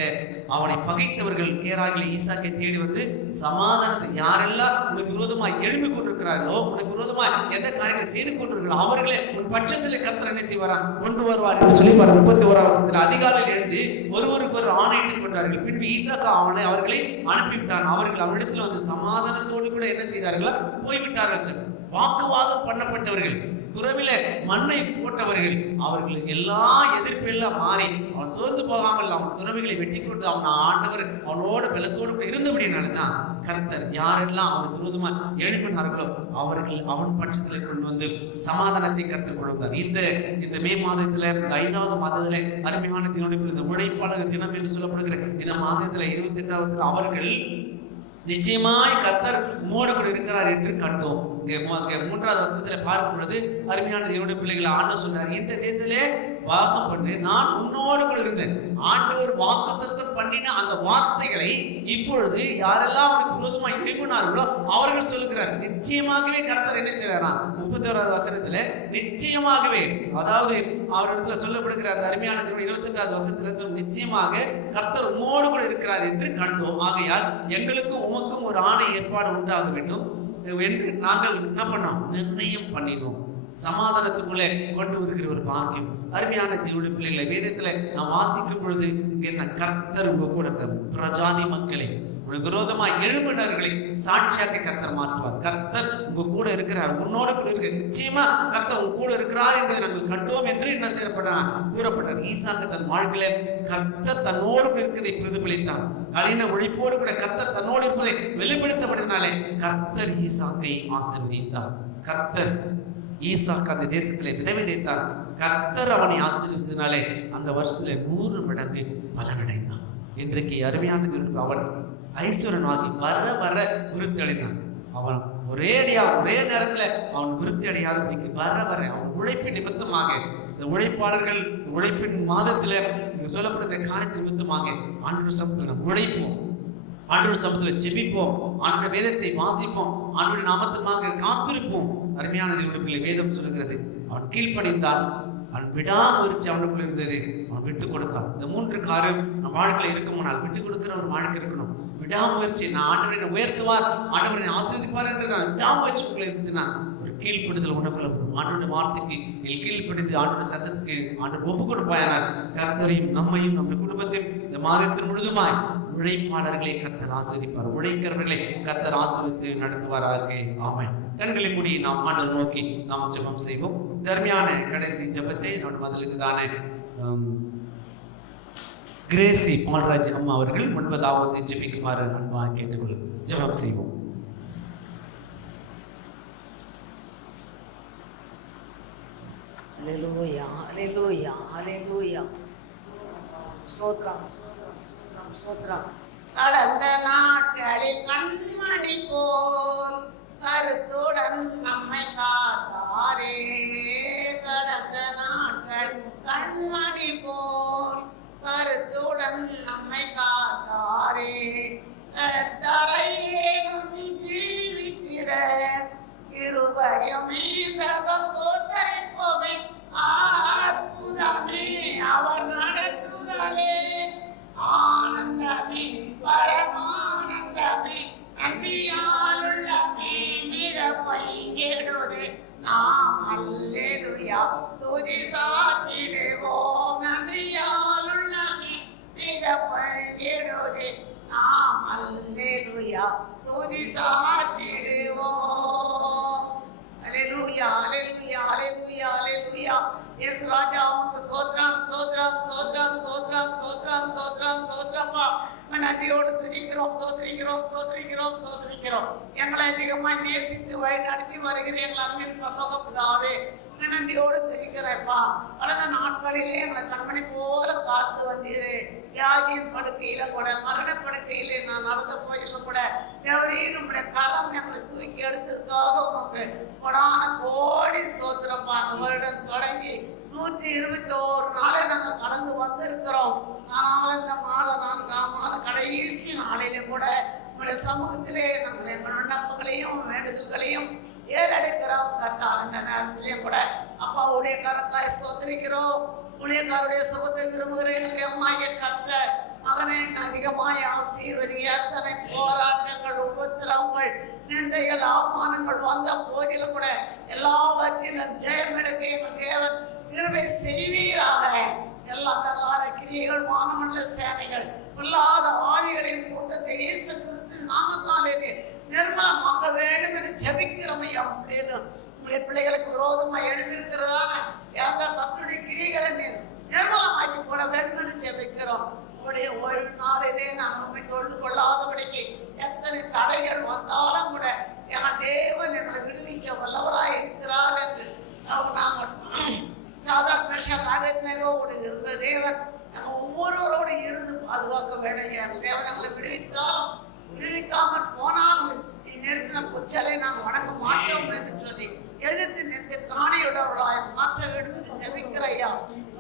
அவனை பகைத்தவர்கள் கேராகில ஈசாக்கை தேடி வந்து சமாதானத்தை யாரெல்லாம் உனக்கு விரோதமா எழுப்பி கொண்டிருக்கிறார்களோ, உனக்கு விரோதமா எந்த காரியங்களை செய்து கொண்டிருக்கிறார்களோ அவர்களே உன் பட்சத்தில் கர்த்தர் என்ன செய்வாரா கொண்டு வருவார் என்று சொல்லி 31 வசனத்தில் அதிகாலையில் எழுந்து ஒருவருக்கு ஒரு ஆணையிட்டுக் கொண்டார்கள். பின்பு ஈசாக்கு அவர்களை அனுப்பிவிட்டார். அவர்கள் அவரிடத்தில் வந்து சமாதானத்தோடு கூட என்ன செய்தார்களா போய்விட்டார்கள். வாக்குவாதம் பண்ணப்பட்டவர்கள், துறவில மண்ணை போட்டவர்கள், அவர்கள் எல்லா எதிர்ப்பெல்லாம் மாறி அவன் சோர்ந்து போகாமல் அவன் துறவிகளை வெட்டி கொண்டு அவன் ஆண்டவர் அவனோட பலத்தோடு கூட இருந்தபடினால்தான் கர்த்தர் யாரெல்லாம் அவனுக்கு விரோதமா எழுப்பினார்களோ அவர்கள் அவன் பட்சத்தில் கொண்டு வந்து சமாதானத்தை கர்த்தர் கொண்டு வந்தார். இந்த மே மாதத்துல இந்த 5வது மாதத்துல அருமையான தினம், இந்த உழைப்பாளர் தினம் என்று சொல்லப்படுகிற இந்த மாதத்துல 28வது வருஷத்துல அவர்கள் நிச்சயமாய் கர்த்தர் உம்மோடு கூட இருக்கிறார் என்று கண்டோம். 3வது வசனத்துல பார்க்கும் பொழுது அருமையான தேவனுடைய பிள்ளைகளை ஆண்டவர் சொன்னார், இந்த தேசத்திலே வாசம் பண்ணு, நான் உன்னோடு கூட இருந்தேன். ஆண்டவர் வாக்குத்தத்தம் பண்ணின அந்த வார்த்தைகளை இப்பொழுது யாரெல்லாம் அவனுக்கு விரோதமாக எழுப்பினார்களோ அவர்கள் சொல்லுகிறார். நிச்சயமாகவே கர்த்தர் என்ன செய்யறாரா 31வது வசனத்துல நிச்சயமாகவே, அதாவது அவரிடத்துல சொல்லப்படுகிற அந்த அருமையான 28வது வசனத்துல நிச்சயமாக கர்த்தர் உம்மோடு கூட இருக்கிறார் என்று கண்டோம். ஆகையால் எங்களுக்கும் உமக்கும் ஒரு ஆணை ஏற்பாடு உண்டாக வேண்டும் என்று நாங்கள் என்ன பண்ணோம், நிர்ணயம் பண்ணினோம். சமாதானத்துக்குள்ளே கொண்டு வருகிற ஒரு பாக்கியம். அருமையான தேவனுடைய பிள்ளைகளை வேதத்துல நான் வாசிக்கும் பொழுது என்ன கர்த்தர் உங்க கூட இருக்கிற பிரஜாதி மக்களை விரோதமாய் எழுப்பினர்களை சாட்சியாக்க கர்த்தர் மாற்றுவார். கர்த்தர் உங்க கூட இருக்கிறார், உன்னோட கூட இருக்கிற நிச்சயமா கர்த்தர் உங்க கூட இருக்கிறார் என்பதை நாங்கள் கண்டோம் என்று என்ன செய்யப்பட்டார் கூறப்பட்டார். ஈசாக்கு தன் வாழ்க்கையில கர்த்தர் தன்னோடு இருக்கிறதை பிரதிபலித்தார். கடின உழைப்போடு கூட கர்த்தர் தன்னோடு இருப்பதை வெளிப்படுத்தப்பட்டதினாலே கர்த்தர் ஈசாக்கை ஆசீர்வதித்தார். கர்த்தர் ஈசாக்கு அந்த தேசத்திலே விதைத்தார். கர்த்தர் அவனை ஆசீர்வதித்ததினாலே அந்த வருஷத்துல 100 மடங்கு பலனடைந்தான். இன்றைக்கு அருமையான அவன் ஐஸ்வரனாகி வர வர விருத்தி அடைந்தான். அவன் ஒரே நேரத்துல அவன் விருத்தி அடையாத வர வர அவன் உழைப்பின் நிமித்தமாக, இந்த உழைப்பாளர்கள் உழைப்பின் மாதத்துல சொல்லப்படுகிற காரியத்தின் நிமித்தமாக ஆண்டவர் சமூகத்தில் நாம் உழைப்போம், ஆண்டவர் சமூகத்தில் ஜெபிப்போம், ஆண்டவர் வேதத்தை வாசிப்போம், ஆண்டவருடைய நாமத்துமாக காத்திருப்போம். அருமையான தேவனுடைய வேதம் சொல்லுகிறது, அவன் கீழ்ப்படிந்தான், அவன் விடாமுயற்சி அவனுக்குள்ள இருந்தது, அவன் விட்டு கொடுத்தான். இந்த 3 காரியம் நம் வாழ்க்கையில இருக்குமானால் விட்டு கொடுக்கிற ஒரு வாழ்க்கை இருக்கணும். விடாமுயற்சி, நான் ஆண்டவரை உயர்த்துவார், ஆண்டவரை ஆசீர்வதிப்பார் என்று நான் விடாமுயற்சிக்குள்ள இருந்துச்சுன்னா ஒரு கீழ்ப்படுதல் உனக்குள்ள ஆண்டவருடைய வார்த்தைக்கு கீழ்ப்படுத்தி ஆண்டவருடைய சத்தத்துக்கு ஆண்டவர் ஒப்பு கொடுப்பாயானார் கர்த்தரையும் நம்மையும் நம்முடைய குடும்பத்தையும் இந்த மாதத்தின் முழுதுமாய் உழைப்பாளர்களை கர்த்தர் ஆசீர்வதிப்பார், உழைக்கிறவர்களை கர்த்தர் ஆசீர்வதித்து நடத்துவாராக. ஆமென். கண்களை மூடி நாம் ஆண்டவர் நோக்கி நாம் ஜெபம் செய்வோம். தர்மியான கடைசி ஜெபத்தை நம்முடைய மதலுக்கு தானே கிரேசி பால்ராஜ் அம்மா அவர்கள் முன்பதாவது ஜெபிக்குமாறு அன்பாக கேட்டுக்கொள்ளும். ஜெபம் செய்வோம். அல்லேலூயா அல்லேலூயா அல்லேலூயா. ஸ்தோத்திரம் ஸ்தோத்திரம் ஸ்தோத்திரம் ஸ்தோத்திரம். கடந்த நாட்களில் கண்மணி போல் கருத்துடன் நம்மை காத்தாரே, கடந்த நாட்கள் கண்மணி போல் கருத்துடன் நம்மை காத்தாரே, கர்த்தரையே நம்பி ஜீவித்திட கிருபையுமே சோதரிப்போமே, அற்புதமே அவர் நடத்துதலே, ஆனந்தமே பரமானந்தமே நன்றியாலுள்ளமே மிக பைங்கிடுதே, நாம் அல்லேலூயா துதி சாத்திடுவோம், நன்றியாலுள்ளமே மிக பைங்கிடுதே, நாம் அல்லேலூயா துதி சாத்திடுவோம். அல்லேலூயா அல்லேலூயா அல்லேலூயா அல்லேலூயா. எஸ் ராஜா உமக்கு சோத்ரம் சோத்ரம் சோத்ரம் சோத்ரம் சோத்ரம் சோத்ரம் சோத்ரப்பா. நன்றியோடு துதிக்கிறோம், சோதரிக்கிறோம், சோதரிக்கிறோம், சோதரிக்கிறோம். எங்களை அதிகமாக நேசித்து வழி நடத்தி வருகிற எங்கள் அன்பின் பரலோக பிதாவே, நன்றியோடு துதிக்கிறேன்ப்பா. கடந்த நாட்களிலே எங்களை கண்மணி போல காத்து வந்தீரே. வியாதியின் படுக்கையில கூட, மரண படுக்கையிலே நான் நடந்த போயிலும் கூட தேவரீர் உங்களுடைய கரம் எங்களை தூக்கி எடுத்ததுக்காக உமக்கு கொடான கோடி ஸ்தோத்திரப்பா. வருடம் தொடங்கி 121 நாளை நாங்கள் கடந்து வந்திருக்கிறோம். ஆனால் இந்த மாதம் 4ஆம் மாத கடைசி நாளிலே கூட உங்களுடைய சமூகத்திலே நம்முடைய விண்ணப்பங்களையும் வேண்டுதல்களையும் ஏறெடுக்கிறோம். கர்த்தா, இந்த நேரத்திலேயும் கூட அப்பாவுடைய கரத்தாய் ஸ்தோத்திரிக்கிறோம். ஊழியக்காருடைய சுகத்தை விரும்புகிற எங்களுடைய கர்த்தர் மகனை அதிகமாய் ஆசீர்வதிங்க. அத்தனை போராட்டங்கள், உபத்திரவங்கள், நிந்தைகள், அவமானங்கள் வந்த போதிலும் கூட எல்லாவற்றிலும் ஜெயம் எடுக்க எங்கள் தேவன் கிருபை செய்வீராக. எல்லா தகார கிரியைகள், வானமண்டல சேனைகள், இல்லாத ஆவிகளின் கூட்டத்தை இயேசு கிறிஸ்துவின் நாமத்தினாலே நிர்மலமாக வேண்டும் என்று ஜெபிக்கிறமையா. உங்களுடைய பிள்ளைகளுக்கு விரோதமாக எழுந்திருக்கிறதான எந்த சத்துடைய கிரியைகளை நிர்மலமாக்கி போட வேண்டும் என்று ஜெபிக்கிறோம். உங்களுடைய ஒரு நாளிலே நாம் நம்மை தொழுது கொள்ளாதபடிக்கு எத்தனை தடைகள் வந்தாலும் கூட எங்கள் தேவன் எங்களை விடுவிக்க வல்லவராய் இருக்கிறார் என்று நாங்கள் சாதாரண ஆபேத்நேகோடு இருந்த தேவன் நாங்கள் ஒவ்வொருவரோடு இருந்து பாதுகாக்க வேண்டும். எங்கள் தேவன் எங்களை விடுவித்தாலும் விடுவிக்காமல் போனாலும் நிறுத்தின புச்சலை நாங்கள் வணங்க மாட்டோம் என்று சொல்லி எதிர்த்து நிறுத்தி காணியுடவர்களாய் மாற்ற வேண்டும் என்று ஜெபிக்கிற ஐயா.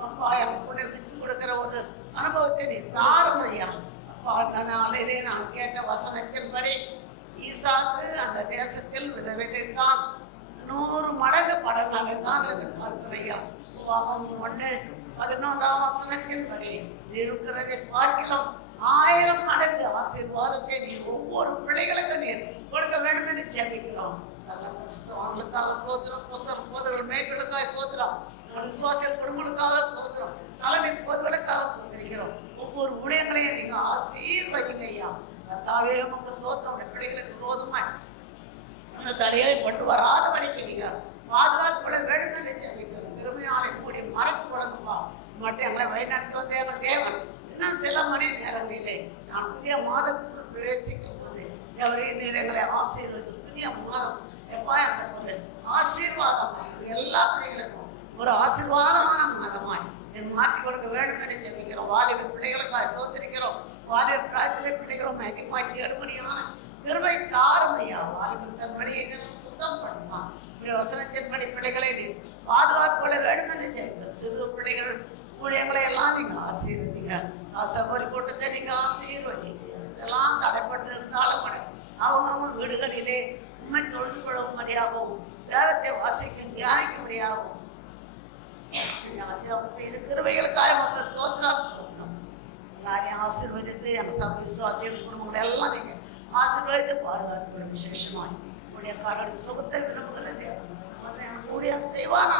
அப்பா, எனக்குள்ளே விட்டு கொடுக்கிற ஒரு அனுபவத்தை நீ தாரும் ஐயா. அப்பா, அந்த நாளிலே நான் கேட்ட வசனத்தின்படி ஈசாக்கு அந்த தேசத்தில் விதைத்தான் 100 மடங்கு படனாலே தான் என்று பார்க்கிறையா. உபாகம் 1:11 வசனத்தின்படி இருக்கிறதை பார்க்கலாம் 1000 மடங்கு ஆசீர்வாதத்தை நீ ஒவ்வொரு பிள்ளைகளுக்கு நீர் கொடுக்க வேண்டும் என்று ஜெபிக்கிறோம். அவங்களுக்காக சோத்திரம், போதர்கள் மேய்களுக்காக சோத்திரம், விசுவாசிகள் குடும்பங்களுக்காக சோத்திரம், தலைமை போதர்களுக்காக சோதரிக்கிறோம். ஒவ்வொரு ஊழியங்களையும் நீங்க ஆசீர்வதிங்க ஐயா. தாவே உங்க சோத்திரம் பிள்ளைகளுக்கு விரோதமாய் அந்த தடையை கொண்டு வராதபடிக்கு நீங்க பாதுகாத்து கொள்ள வேண்டும் என்று ஜெபிக்கிறோம். திருமையாலை மூடி மறைத்து வழங்குப்பா. மட்டும் எங்களை வழிநடத்தி வந்த எங்கள் தேவன் இன்னும் சில மணி நேரங்களிலே நான் புதிய மாதத்துக்குள் பிரவேசிக்கும் போது தேவரையும் எங்களை ஆசீர்வதி. புதிய மாதம் எப்பா எனக்கு ஒரு ஆசீர்வாதமாய் எல்லா பிள்ளைகளுக்கும் ஒரு ஆசீர்வாதமான மாதமாய் மாற்றி கொடுக்க வேண்டும் என்று ஜெபிக்கிறோம். வாலிப பிள்ளைகளுக்காக சோதரிக்கிறோம். வாலிப பிராயத்திலே பிள்ளைகளும் அதிகமாக தேடுபடியான கிருபை தாரும் ஐயா. வாலிபன் தன் வழியை சுத்தம் பண்ணுவான். இப்படி வசனத்தின்படி பிள்ளைகளை நீ பாதுகாத்து கொள்ள வேண்டும் என்று ஜெபிக்கிறோம். சிறு பிள்ளைகள் ஊழியங்களை எல்லாம் நீங்க ஆசீர்வதிங்க. சகோதரி கூட்டத்தை நீங்க ஆசீர்வதிங்க. இதெல்லாம் தடைப்பட்டு இருந்தாலும் கூட அவங்க வீடுகளிலே உண்மை தொழில் கொள்ளும்படியாகவும் வேதத்தை வாசிக்கும் தியானிக்கும்படியாகவும் செய்த கிருபைகளுக்காக மக்கள் சோத்திரம் சோத்திரம். எல்லாரையும் ஆசீர்வதித்து எங்கள் சபை விசுவாசிகள் குடும்பங்களை எல்லாம் நீங்க ஆசீர்வதித்து பாதுகாத்து விசேஷமாய் உங்களுடைய காரனுடைய சுகத்தை விரும்புகிற தேவன் கூடிய செய்வானா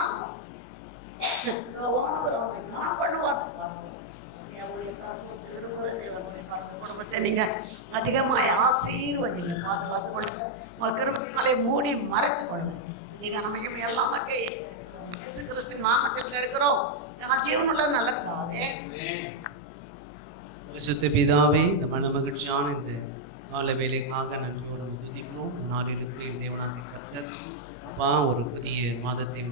குடும்பத்தை நீங்க அதிகமாய் ஆசீர்வதிங்க, பாதுகாத்து கொடுங்க. உங்க கிருபைகளை மூடி மறைத்து கொடுங்க. நீங்க நமக்கு எல்லாம் இயேசு கிறிஸ்துவின் நாமத்தில் எடுக்கிறோம். எங்கள் ஜீவனுள்ள நல்ல பிதாவே, பரிசுத்த பிதாவே, இந்த மன மகிழ்ச்சியான இந்த கால வேலைக்காக நன்றியோடு துதிக்கிறோம். நாளிலுக்குரிய தேவனாக கர்த்தர் அப்பா ஒரு புதிய மாதத்தை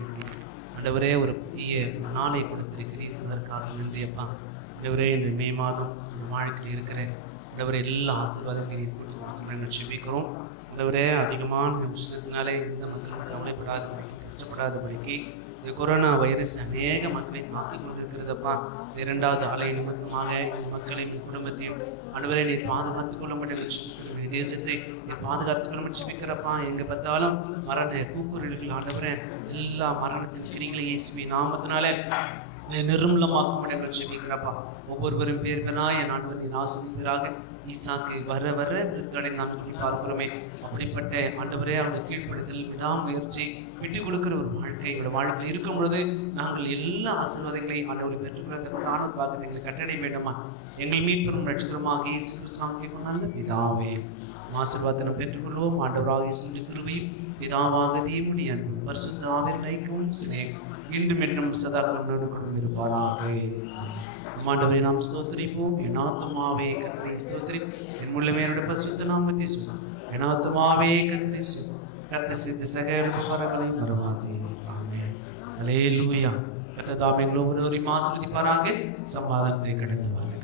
ஆண்டவரே ஒரு புதிய நாளை கொடுத்திருக்கிறீர். அதற்காக நன்றி அப்பா. ஆண்டவரே இந்த மே மாதம் வாழ்க்கையில் இருக்கிற ஆண்டவரே எல்லா ஆசீர்வாதங்களையும் கொடுத்து நாங்கள் ஜெபிக்கிறோம். ஆண்டவரே அதிகமான விஷயத்தினாலே இந்த மக்கள் கவலைப்படாதபடி கஷ்டப்படாதபடிக்கு இந்த கொரோனா வைரஸ் அநேக மக்களை தாக்கி கொண்டிருக்கிறதப்பா. 2வது அலை நிமித்தமாக மக்களையும் குடும்பத்தையும் ஆண்டவரே நீர் பாதுகாத்துக் கொள்ள தேசத்தை நீர் பாதுகாத்துக் கொள்ள ஜெபிக்கிறப்பா. எங்கே பார்த்தாலும் மரண கூக்குரல்கள் ஆண்டவரே எல்லா மரணத்தின் கிரிகளை இயேசுவின் நாமத்தினாலே நிர்மூலமாக்கும் என்று ஜெபிக்கிறப்பா. ஒவ்வொருவரும் பேர் என் ஆண்டவர் நீர் ஆசீர்வதிப்பீராக. ஈசாக்கு வர வர விருத்தடை நாங்கள் சொல்லி பார்க்கிறோமே. அப்படிப்பட்ட ஆண்டவரே அவங்களை கீழ்ப்படுத்தல் விடாமுயற்சி விட்டு கொடுக்கிற ஒரு வாழ்க்கை எங்களோட வாழ்க்கையில் இருக்கும் பொழுது நாங்கள் எல்லா ஆசீர்வாதங்களையும் ஆண்டவரை பெற்றுக்கொள்ளத்தக்க ஒரு ஆணவ பாகத்தை எங்களுக்கு கட்டளை வேண்டுமா. எங்கள் மீட்பெரும் ரட்சகருமாக இயேசு கிறிஸ்துவின் கேட்கணும் பிதாவே. ஆசீர்வாதத்தை பெற்றுக்கொள்வோம். ஆண்டவராக இயேசுவின் கிருபையும் பிதாவாக தேவனுடைய அன்பும் பரிசுத்த ஆவியின் ஐக்கியமும் சிநேகமும் இன்றும் என்றும் சதா கொண்டு இருப்பாராக. நம் ஆண்டவரை நாம் ஸ்தோத்திரிப்போம். என் ஆத்துமாவே கர்த்தரை ஸ்தோத்திரி, என் முழுமே அவருடைய பரிசுத்த நாமத்தை சொல்லும். என் ஆத்துமாவே கர்த்தரை ஸ்தோத்திரி, கர்த்தர் செய்த சகல உபகாரங்களை மறவாதே. ஆமென். அல்லேலூயா. கர்த்தர் தாமே எங்களை ஒவ்வொருவரையும் ஆசீர்வதிப்பாராக. சமாதானத்தை கடந்து வாருங்கள்.